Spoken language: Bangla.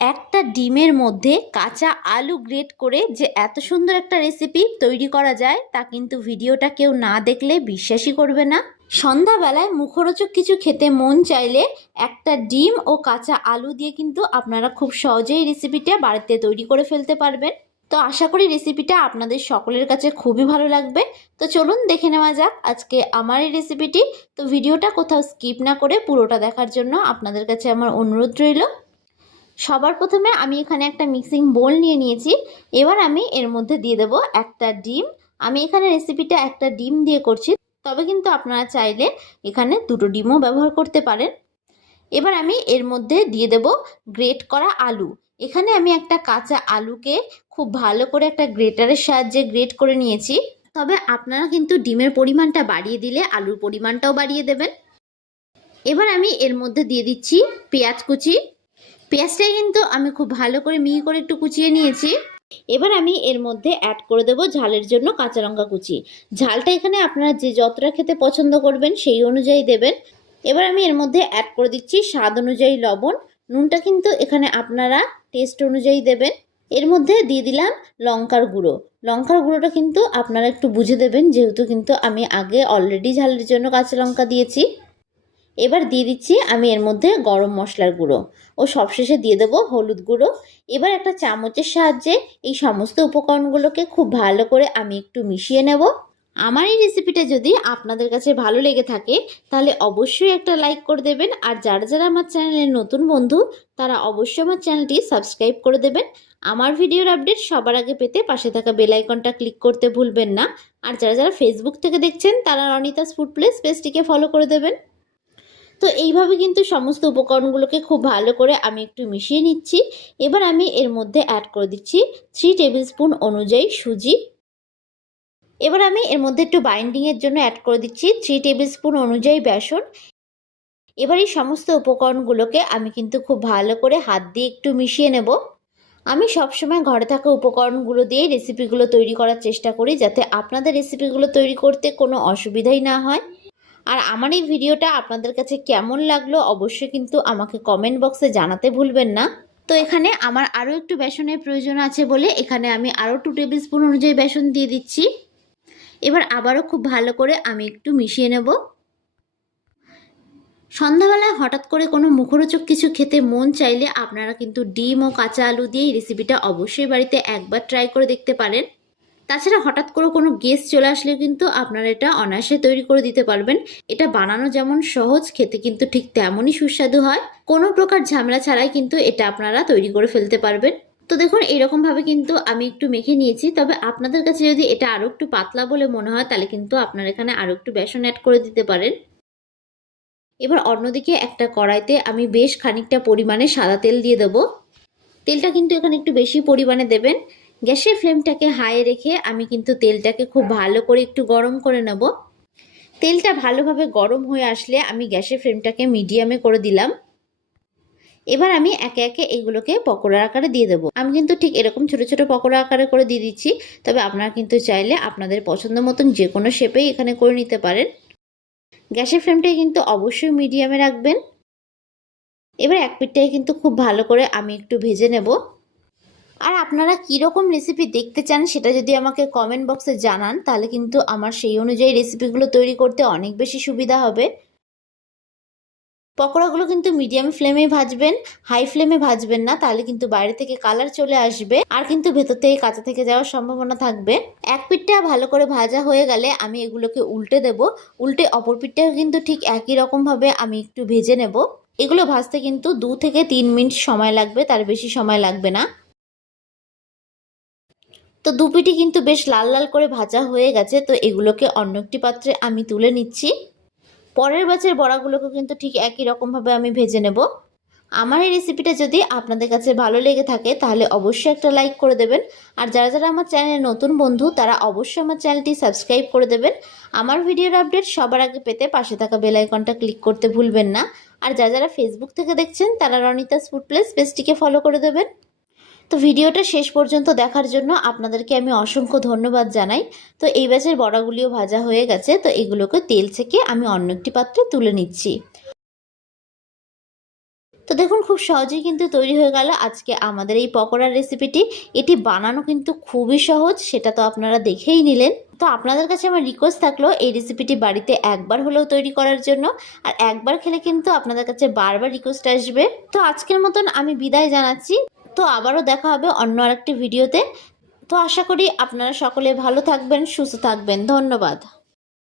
একটা ডিমের মধ্যে কাঁচা আলু গ্রেট করে যে এত সুন্দর একটা রেসিপি তৈরি করা যায়, তা কিন্তু ভিডিওটা কেউ না দেখলে বিশ্বাসই করবে না। সন্ধ্যাবেলায় মুখরোচক কিছু খেতে মন চাইলে একটা ডিম ও কাঁচা আলু দিয়ে কিন্তু আপনারা খুব সহজেই রেসিপিটা বাড়িতে তৈরি করে ফেলতে পারবেন। তো আশা করি রেসিপিটা আপনাদের সকলের কাছে খুবই ভালো লাগবে। তো চলুন দেখে নেওয়া যাক আজকে আমার এই রেসিপিটি তো ভিডিওটা কোথাও স্কিপ না করে পুরোটা দেখার জন্য আপনাদের কাছে আমার অনুরোধ রইল। সবার প্রথমে আমি এখানে একটা মিক্সিং বোল নিয়ে নিয়েছি। এবার আমি এর মধ্যে দিয়ে দেব একটা ডিম। আমি এখানে রেসিপিটা একটা ডিম দিয়ে করছি। তবে কিন্তু আপনারা চাইলে এখানে দুটো ডিমও ব্যবহার করতে পারেন। এবার আমি এর মধ্যে দিয়ে দেব গ্রেট করা আলু। এখানে আমি একটা কাঁচা আলুকে খুব ভালো করে একটা গ্রেটারের সাহায্যে গ্রেট করে নিয়েছি। তবে আপনারা কিন্তু ডিমের পরিমাণটা বাড়িয়ে দিলে আলুর পরিমাণটাও বাড়িয়ে দেবেন। এবার আমি এর মধ্যে দিয়ে দিচ্ছি পেঁয়াজ কুচি। পেঁয়াজটাই কিন্তু আমি খুব ভালো করে মিহি করে একটু কুচিয়ে নিয়েছি। এবার আমি এর মধ্যে অ্যাড করে দেবো ঝালের জন্য কাঁচা লঙ্কা কুচি। ঝালটা এখানে আপনারা যে যতটা খেতে পছন্দ করবেন সেই অনুযায়ী দেবেন। এবার আমি এর মধ্যে অ্যাড করে দিচ্ছি স্বাদ অনুযায়ী লবণ। নুনটা কিন্তু এখানে আপনারা টেস্ট অনুযায়ী দেবেন। এর মধ্যে দিয়ে দিলাম লঙ্কার গুঁড়ো। লঙ্কার গুঁড়োটা কিন্তু আপনারা একটু বুঝে দেবেন, যেহেতু কিন্তু আমি আগে অলরেডি ঝালের জন্য কাঁচা লঙ্কা দিয়েছি। এবার দিয়ে দিচ্ছি আমি এর মধ্যে গরম মশলার গুঁড়ো। ও সবশেষে দিয়ে দেবো হলুদ গুঁড়ো। এবার একটা চামচের সাহায্যে এই সমস্ত উপকরণগুলোকে খুব ভালো করে আমি একটু মিশিয়ে নেব। আমার এই রেসিপিটা যদি আপনাদের কাছে ভালো লেগে থাকে, তাহলে অবশ্যই একটা লাইক করে দেবেন। আর যারা যারা আমার চ্যানেলের নতুন বন্ধু, তারা অবশ্যই আমার চ্যানেলটি সাবস্ক্রাইব করে দেবেন। আমার ভিডিওর আপডেট সবার আগে পেতে পাশে থাকা বেল আইকনটা ক্লিক করতে ভুলবেন না। আর যারা যারা ফেসবুক থেকে দেখছেন, তারা রনিতাস ফুড প্লেস পেজটিকে ফলো করে দেবেন। তো এইভাবে কিন্তু সমস্ত উপকরণগুলোকে খুব ভালো করে আমি একটু মিশিয়ে নিচ্ছি। এবার আমি এর মধ্যে অ্যাড করে দিচ্ছি থ্রি টেবিল স্পুন অনুযায়ী সুজি। এবার আমি এর মধ্যে একটু বাইন্ডিংয়ের জন্য অ্যাড করে দিচ্ছি থ্রি টেবিল স্পুন অনুযায়ী বেসন। এবার এই সমস্ত উপকরণগুলোকে আমি কিন্তু খুব ভালো করে হাত দিয়ে একটু মিশিয়ে নেব। আমি সবসময় ঘরে থাকা উপকরণগুলো দিয়েই রেসিপিগুলো তৈরি করার চেষ্টা করি যাতে আপনাদের রেসিপিগুলো তৈরি করতে কোনো অসুবিধাই না হয়। আর আমার এই ভিডিওটা আপনাদের কাছে কেমন লাগল অবশ্যই কিন্তু আমাকে কমেন্ট বক্সে জানাতে ভুলবেন না। তো এখানে আমার আরও একটু বেসনের প্রয়োজন আছে বলে এখানে আমি আরও টু টেবিল স্পুন অনুযায়ী বেসন দিয়ে দিচ্ছি। এবার আবারও খুব ভালো করে আমি একটু মিশিয়ে নেব। সন্ধ্যাবেলায় হঠাৎ করে কোনো মুখরোচক কিছু খেতে মন চাইলে আপনারা কিন্তু ডিম ও কাঁচা আলু দিয়ে এই রেসিপিটা অবশ্যই বাড়িতে একবার ট্রাই করে দেখতে পারেন। তাছাড়া হঠাৎ করে কোনো গেস্ট চলে আসলে কিন্তু আপনারা এটা অনায়াসে তৈরি করে দিতে পারবেন। এটা বানানো যেমন সহজ, খেতে কিন্তু ঠিক তেমনই সুস্বাদু হয়। কোনো প্রকার ঝামেলা ছাড়াই কিন্তু এটা আপনারা তৈরি করে ফেলতে পারবেন। তো দেখুন, এরকমভাবে কিন্তু আমি একটু মেখে নিয়েছি। তবে আপনাদের কাছে যদি এটা আরও একটু পাতলা বলে মনে হয়, তাহলে কিন্তু আপনারা এখানে আরও একটু বেসন অ্যাড করে দিতে পারেন। এবার অন্যদিকে একটা কড়াইতে আমি বেশ খানিকটা পরিমাণে সাদা তেল দিয়ে দেবো। তেলটা কিন্তু এখানে একটু বেশি পরিমাণে দেবেন। গ্যাসের ফ্লেমটাকে হাই রেখে আমি কিন্তু তেলটাকে খুব ভালো করে একটু গরম করে নেব। তেলটা ভালোভাবে গরম হয়ে আসলে আমি গ্যাসের ফ্লেমটাকে মিডিয়ামে করে দিলাম। এবার আমি একে একে এগুলোকে পকোড়ার আকারে দিয়ে দেবো। আমি কিন্তু ঠিক এরকম ছোট ছোট পকোড়া আকারে করে দিয়ে দিচ্ছি, তবে আপনারা কিন্তু চাইলে আপনাদের পছন্দ মতন যে কোনো শেপেই এখানে করে নিতে পারেন। গ্যাসের ফ্লেমটাই কিন্তু অবশ্যই মিডিয়ামে রাখবেন। এবার এক পিঠটাই কিন্তু খুব ভালো করে আমি একটু ভেজে নেব। আর আপনারা কীরকম রেসিপি দেখতে চান সেটা যদি আমাকে কমেন্ট বক্সে জানান, তাহলে কিন্তু আমার সেই অনুযায়ী রেসিপিগুলো তৈরি করতে অনেক বেশি সুবিধা হবে। পকোড়াগুলো কিন্তু মিডিয়াম ফ্লেমে ভাজবেন হাই ফ্লেমে ভাজবেন না, তাহলে কিন্তু বাইরে থেকে কালার চলে আসবে আর কিন্তু ভেতর থেকে কাঁচা থেকে যাওয়ার সম্ভাবনা থাকবে। এক পিঠটা ভালো করে ভাজা হয়ে গেলে আমি এগুলোকে উল্টে দেব। উল্টে অপর পিঠটাও কিন্তু ঠিক একই রকমভাবে আমি একটু ভেজে নেব। এগুলো ভাজতে কিন্তু দু থেকে তিন মিনিট সময় লাগবে, তার বেশি সময় লাগবে না। তো দুপিটি কিন্তু বেশ লাল লাল করে ভাজা হয়ে গেছে, তো এগুলোকে অন্য একটি পাত্রে আমি তুলে নিচ্ছি। পরের ব্যাচের বড়াগুলোকে কিন্তু ঠিক একই রকমভাবে আমি ভেজে নেব। আমার এই রেসিপিটা যদি আপনাদের কাছে ভালো লেগে থাকে, তাহলে অবশ্যই একটা লাইক করে দেবেন। আর যারা যারা আমার চ্যানেলের নতুন বন্ধু, তারা অবশ্যই আমার চ্যানেলটি সাবস্ক্রাইব করে দেবেন। আমার ভিডিওর আপডেট সবার আগে পেতে পাশে থাকা বেল আইকনটা ক্লিক করতে ভুলবেন না। আর যারা যারা ফেসবুক থেকে দেখছেন, তারা রনিতাস ফুড প্লেস পেজটিকে ফলো করে দেবেন। তো ভিডিওটা শেষ পর্যন্ত দেখার জন্য আপনাদেরকে আমি অসংখ্য ধন্যবাদ জানাই। তো এই ব্যাচের বড়াগুলিও ভাজা হয়ে গেছে, তো এগুলোকে তেল থেকে আমি অন্য একটি পাত্রে তুলে নিচ্ছি। তো দেখুন, খুব সহজেই কিন্তু তৈরি হয়ে গেল আজকে আমাদের এই পকোড়ার রেসিপিটি। এটি বানানো কিন্তু খুবই সহজ, সেটা তো আপনারা দেখেই নিলেন। তো আপনাদের কাছে আমার রিকোয়েস্ট থাকল এই রেসিপিটি বাড়িতে একবার হলেও তৈরি করার জন্য, আর একবার খেলে কিন্তু আপনাদের কাছে বারবার রিকোয়েস্ট আসবে। তো আজকের মতন আমি বিদায় জানাচ্ছি। তো আবারও দেখা হবে অন্য আরেকটি ভিডিওতে। তো আশা করি আপনারা সকলে ভালো থাকবেন, সুস্থ থাকবেন। ধন্যবাদ।